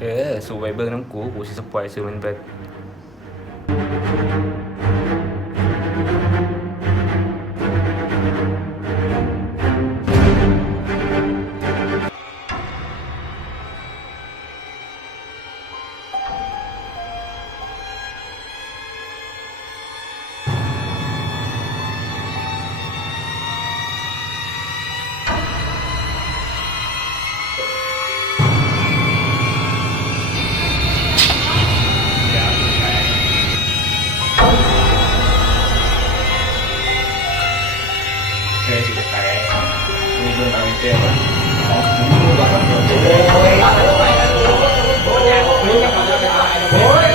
สู่ไปเบิ่งน้ำกูสิสปอยซื้อมันเบิดสิจะไปมีเบิ่งเอาเจอป่ะมึงบอกว่าโอ้ยมึงจะมาจะไปตายโอ้ย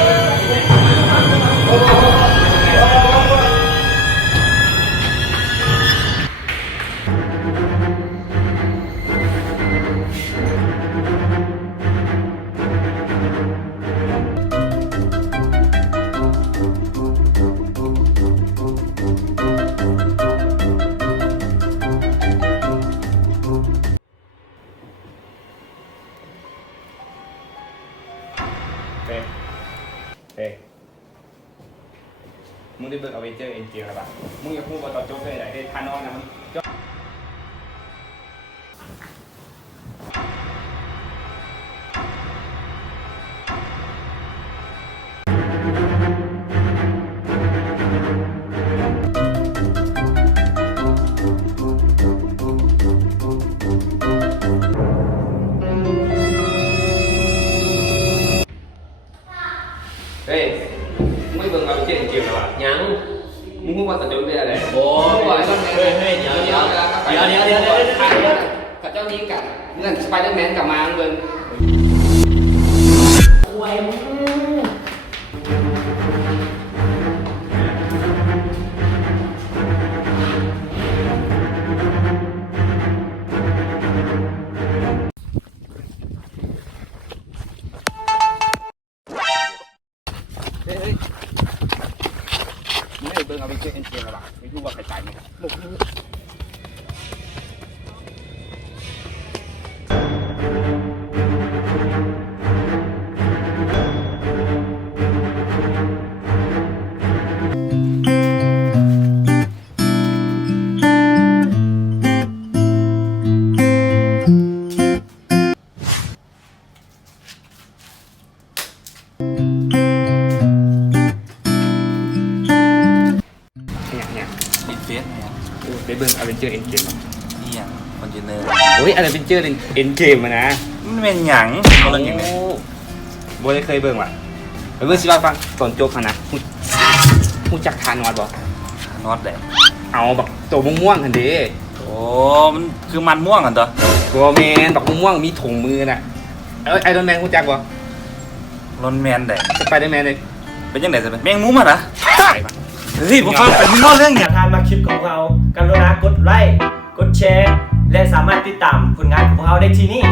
มึงได้เบิกอเวนเจอร์เอ็นเกมแล้วป่ะมึงอย่าพูดว่าต่อโจ๊กเลยไหนได้ทานอนนะมึงไม่เบิ่งเอาเจ็ดเกมแล้วอ่ะยังมึงพูดว่าต่อโจ๊กเลยอะไรโอ้ยเฮ้ยเดี๋ยวกับเจ้านี้กับเรื่องสไปเดอร์แมนกับมาเบิ่งโอ้ยไม่เบิ่งเอาไปเช็คเอ็นเกมแล้วป่ะไม่รู้ว่าใครจ่ายมั้ยเนี่ยปิดเฟซเนี่ยไปเบิ่งอเวนเจอร์เอ็นเกมนี่อย่างคอนเทนเนอร์โอ้ยอเวนเจอร์เอ็นเกมอะนะ มันเป็นหยังเอาเรื่องอย่างนี้ บ่ได้เคยเบิ่งว่ะไปเบิ่งสิว่าฟังตอนจบนะฮู้จักทานอดบ่ น็อตแหละ เอาบักตัวม่วงๆหั่นเด้ โอ้มันคือมันม่วงกันตัว ตัวแมนบักม่วงมีถุงมือน่ะไอรอนแมนฮู้จักบ่ รอนแมนแดง สไปเดอร์แมนเลย เป็นยังไงจะเป็นแมงมุมอ่ะนะเฮ้ยผมฟังเป็นมุมเรื่องอย่าง ทานมาคลิปของเรากรุณากดไลค์ กดแชร์ และสามารถติดตามผลงานของเราได้ที่นี่